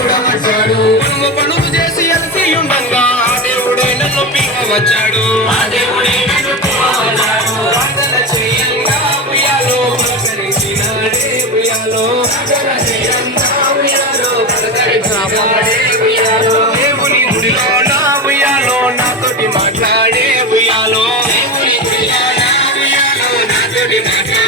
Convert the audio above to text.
చూడవచ్చాడు పనులు పనులు చేసి అలసి ఉండంగా ఆ దేవుడే నన్ను పీకవచ్చాడు ఆ దేవుడే నన్ను ప్రార్థన చేయంగా ఉయ్యాలో ఉయ్యాలో చేయంగా ఉయ్యాలో గుడియాలో దేవుడి గుడియాలో నా మాట.